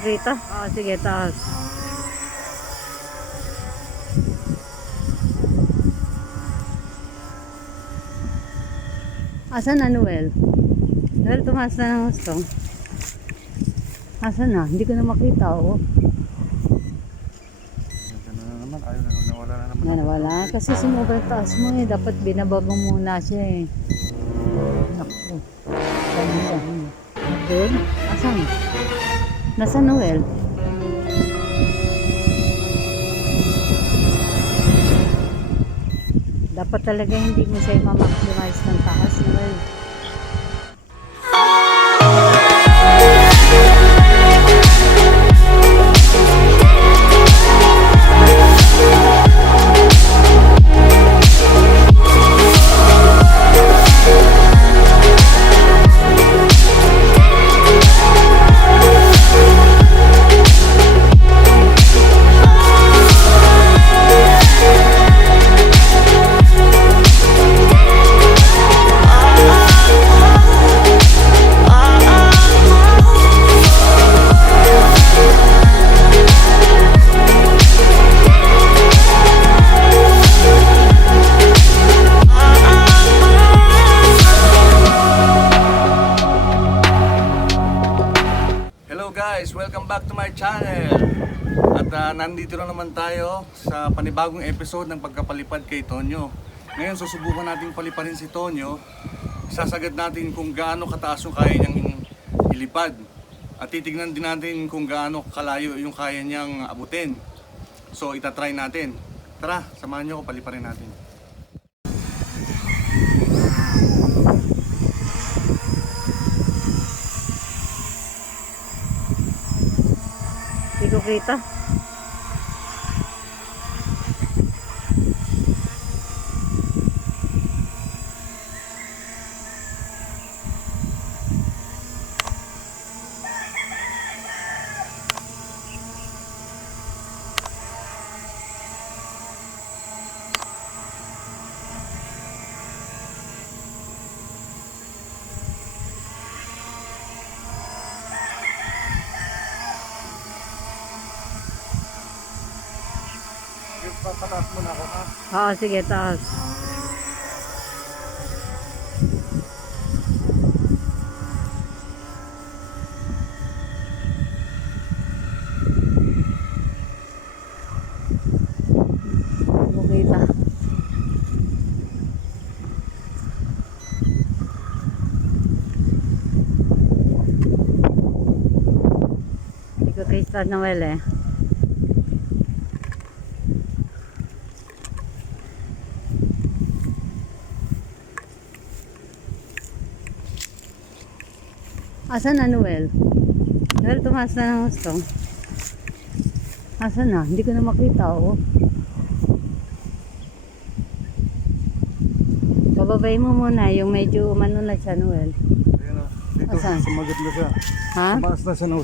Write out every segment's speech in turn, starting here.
kita? Oo, sige, taas. Asan na, Noel? Noel, tumaas na ng husto. Asan na? Hindi ko na makita, oh. Naman, ayaw na nawala na naman. Nawala. Kasi sumobra taas mo eh. Dapat binaba mo muna siya eh. Naku. Saan siya? Doon? Asan? Nasaan, Noel? Dapat talaga hindi mo siya i-maximize ng taas, Noel. Guys, welcome back to my channel. At nandito na naman tayo sa panibagong episode ng pagkapalipad kay Tonyo. Ngayon susubukan natin paliparin si Tonyo. Sasagad natin kung gaano kataas yung kaya niyang ilipad. At titignan din natin kung gaano kalayo yung kaya niyang abutin. So itatry natin. Tara, samahan niyo ako, paliparin natin. Hindi ko kita. Pataas muna ako, ha? Oo, sige, taas. Hindi ko kita. Hindi ko kita, Noel eh. Asan na, Noel? Noel, tumaas na ng husto. Asan na? Hindi ko na makita, oh. Bababay mo muna yung medyo umano na siya, Noel. Ayan o, dito Asan? sumagot na siya. Ha? Tumaas na siya na.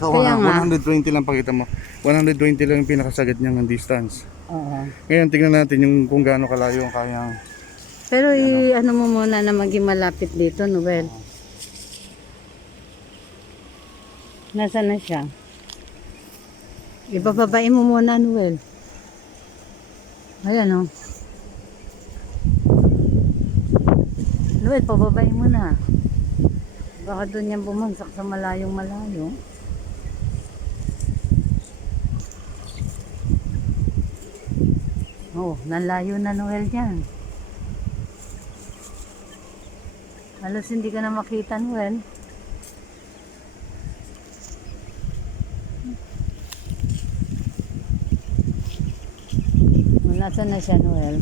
Kaya nga. 120 lang, pakita mo. 120 lang yung pinakasagat niya ng distance. Oo. Ngayon tingnan natin yung kung gaano kalayo ang kayang. Pero ano mo muna na maging malapit dito, Noel. Nasaan na siya? Ibababain mo muna, Noel. Ayan, oh. Noel, pababain mo na. Baka doon yan bumagsak sa malayong malayo. Oh, nalayo na, Noel, dyan. Halos hindi ka na makita, Noel. Nasaan na siya, Noel?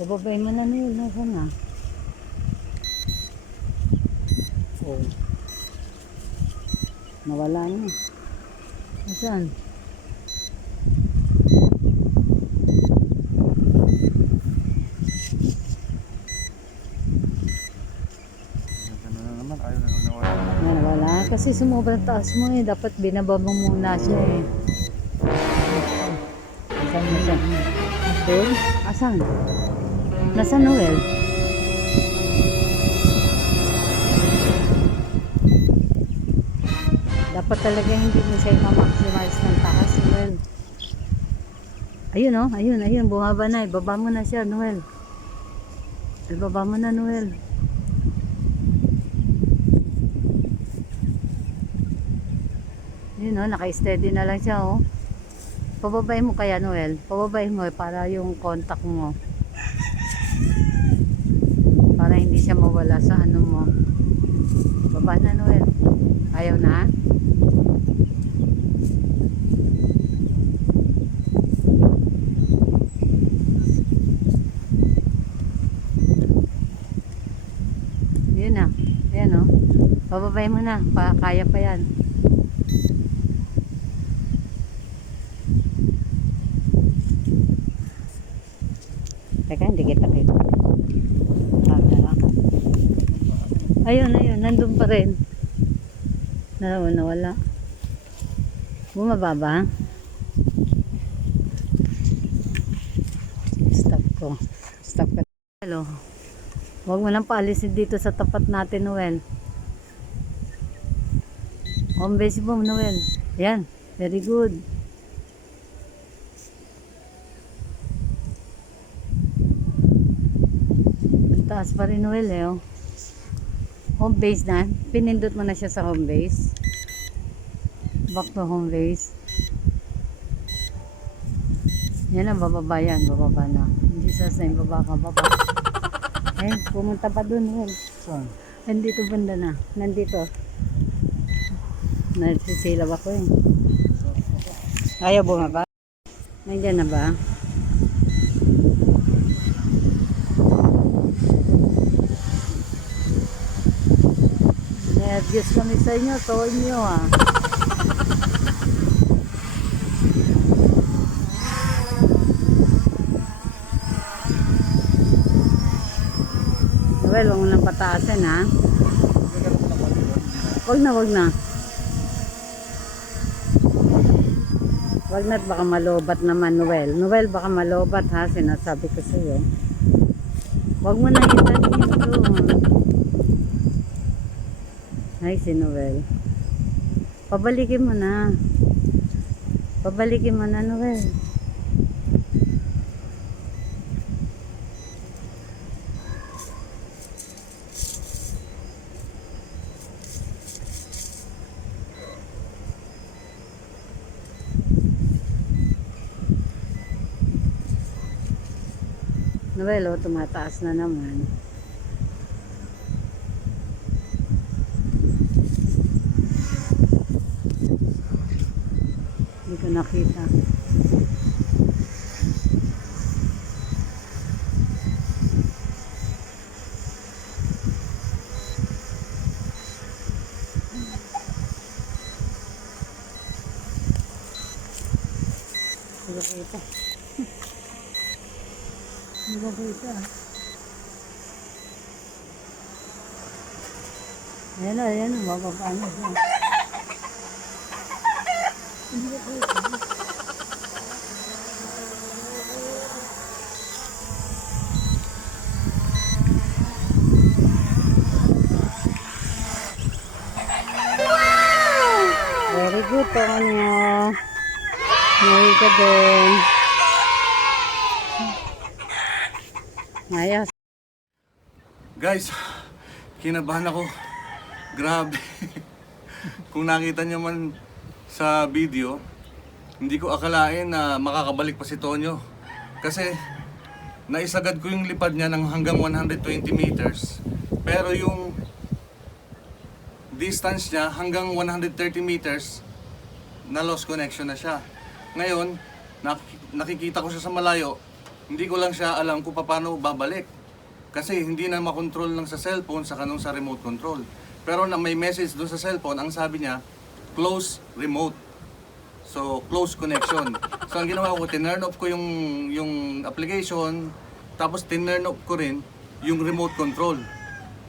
Bababay mo na, Noel. Nasaan na? Oh. Nawala na. Nasaan? Nawala. Kasi sumobra taas mo eh. Dapat binaba mo muna siya eh. Asan na siya? Doon? Asan? Nasaan, Noel? Dapat talaga hindi mo siya ma-maximize ng taas, Noel. Ayun oh, ayun, ayun, bumaba na. Ibaba mo na siya, Noel. Ibaba mo na, Noel. Yun oh, naka-steady na lang siya oh. Pababain mo kaya, Noel. Pababain mo para yung contact mo. Para hindi siya mawala sa ano mo. Baba na, Noel. Ayaw na? Yun na. Ayan oh. Pababain mo na. Kaya pa yan. Teka, hindi kita kita. Ayun, ayun, nandun pa rin. Nawala. Bumaba ba? Stop ko. Stop ka. Hello. Huwag mo nang paalisin dito sa tapat natin, Noel. Home base mo, Noel. Yan. Very good. Taas pa rin, Noel eh oh. Home base na. Pinindot mo na siya sa home base. Back to home base. Yan ang bababa yan. Bababa na. Hindi sa same. Baba ka. Baba. Eh, pumunta pa dun. Noel. Saan? Nandito banda na. Nandito. Nagsisilab ako eh. Ayaw bumaba. Nandiyan na ba? Nervyos kami sa inyo, Tonyo ah. Well, huwag mo nang pataasin ha. Wag na, wag na. Wag na, baka malobat naman, Noel. Noel, baka malobat ha, sinasabi ko sa iyo. Wag mo na itanin doon. Ay, si Noel. Pabalikin mo na. Pabalikin mo na, Noel. Noel, oh, tumataas na naman. Hindi ko nakita. Hindi ko kita. Hindi ko kita. Ayan na, ayan na. Mababa na siya. Hindi ko kita. Very good, Tonyo. May ka din. Ayos. Guys, kinabahan ako. Grabe. Kung nakita nyo man sa video, hindi ko akalain na makakabalik pa si Tonyo. Kasi naisagad ko yung lipad niya ng hanggang 120 meters. Pero yung distance niya hanggang 130 meters, na lost connection na siya. Ngayon, nakikita ko siya sa malayo, hindi ko lang siya alam kung paano babalik. Kasi hindi na makontrol lang sa cellphone sa kanong sa remote control. Pero na may message doon sa cellphone, ang sabi niya, close remote. So, close connection. So, ang ginawa ko, tinurn off ko yung application, tapos tinurn off ko rin yung remote control.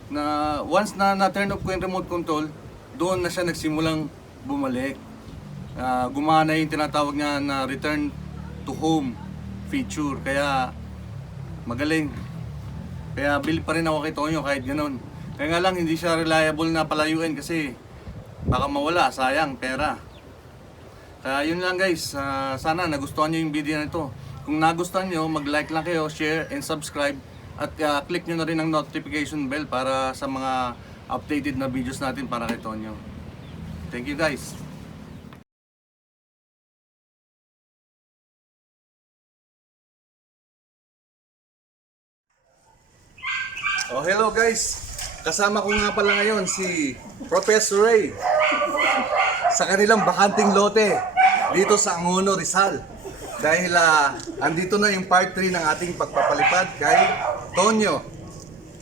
Na once na na-turn off ko yung remote control, doon na siya nagsimulang bumalik. Gumana yung tinatawag niya na return to home feature. Kaya magaling. Kaya bili pa rin ako kay Tonyo kahit ganun. Kaya nga lang hindi siya reliable na palayuin kasi baka mawala, sayang pera. Kaya yun lang guys, sana nagustuhan nyo yung video na ito. Kung nagustuhan nyo, mag-like lang kayo, share and subscribe. At click nyo na rin ang notification bell para sa mga updated na videos natin para kay Tonyo. Thank you guys. Oh, hello guys. Kasama ko nga pala ngayon si Professor Ray sa kanilang bakanting lote dito sa Angono, Rizal. Dahil andito na yung part 3 ng ating pagpapalipad kay Tonyo.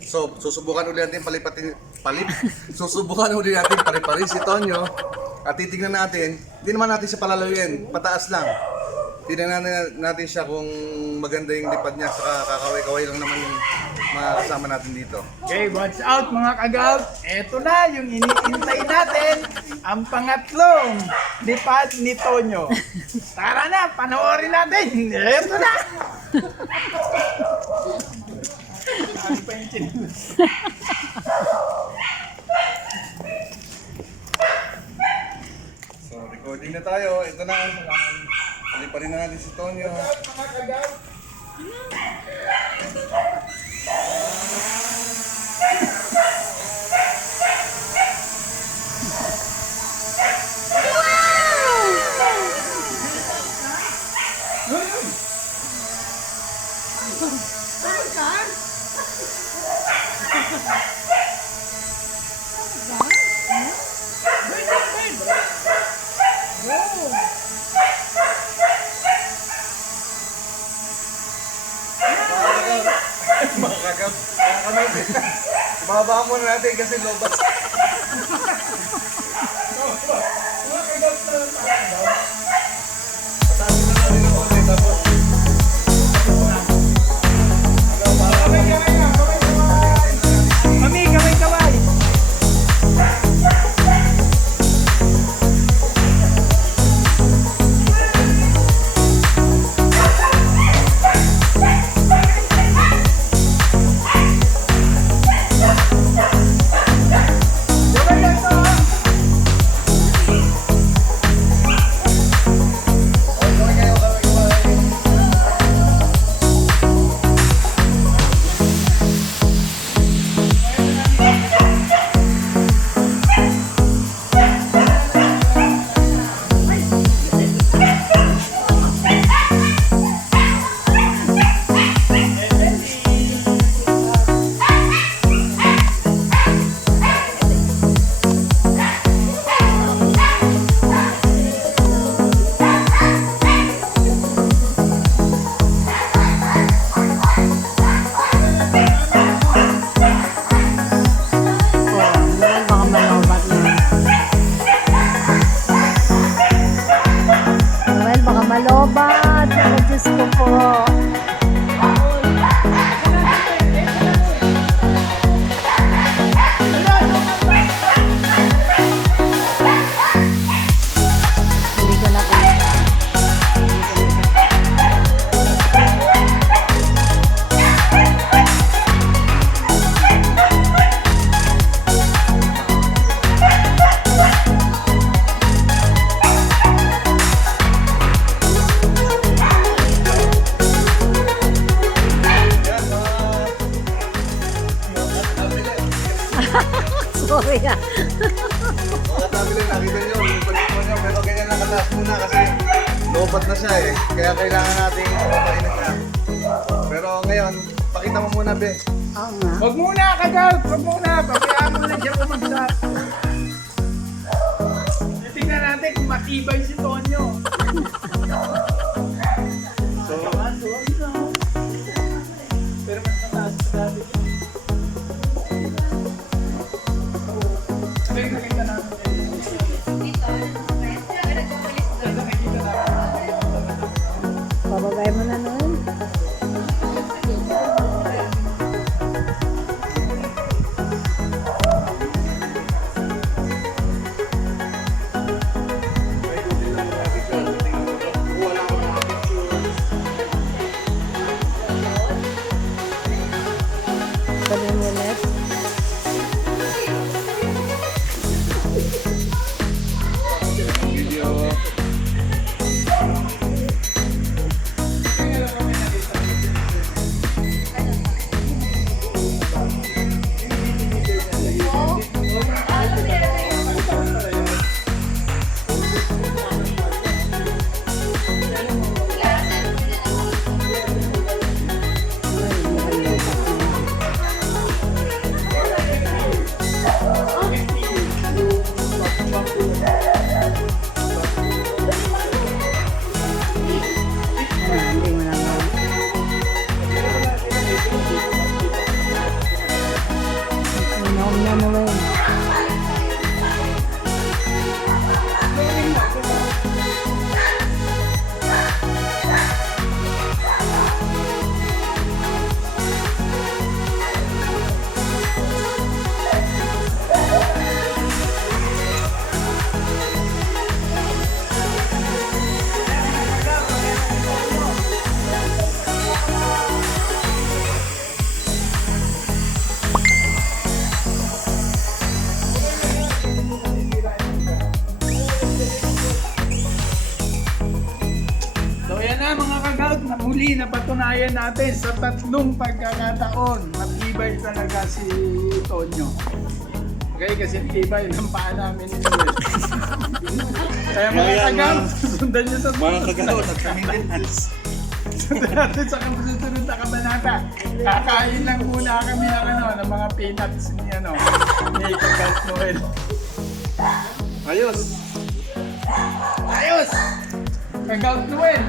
So, susubukan ulit natin susubukan ulit natin paliparin si Tonyo at titingnan natin, hindi naman natin siya palalayuin, pataas lang. Tingnan natin siya kung maganda yung lipad niya, saka kakaway-kaway lang naman yung mga kasama natin dito. Okay, watch out mga kagab. Eto na yung iniintay natin, ang pangatlong lipad ni Tonyo. Tara na, panoorin natin. Eto na. Ano pa yung chinillas? So, recording na tayo. Ito na. Paliparin na natin si Tonyo. Mga kagab. Makakagap. Ibaba muna natin kasi lobas. Patasin na natin ang ulit tapos. Mami, kamay-kamay. Malobat, Diyos ko po. Hindi ko na po. Sorry ah. Mga tabili, nakita nyo, yung pagkito nyo, pero ganyan lang kataas muna kasi lobat na siya eh. Kaya kailangan natin mainit na. Pero ngayon, pakita mo muna, be. Oo nga. Huwag muna kagab, huwag muna. Pabayaan mo na siya kumagsak. Tingnan natin kung matibay si Tonyo. So, Pero mas mataas pa dati. Nakikita namin. Pababay mo na nun. may duty lang muli napatunayan natin sa 3 pagkakataon, matibay talaga si Tonyo. Okay, kasi tibay ng paa namin ni Noel. Kaya mga Kaya, kagam, mga- sundan nyo sa Mga kagawad at kaming dentist. sundan natin sa susunod na kabanata. Kakain lang muna kami ng mga peanuts ni Kagam Noel. Ayos! Ayos! Kagam Noel!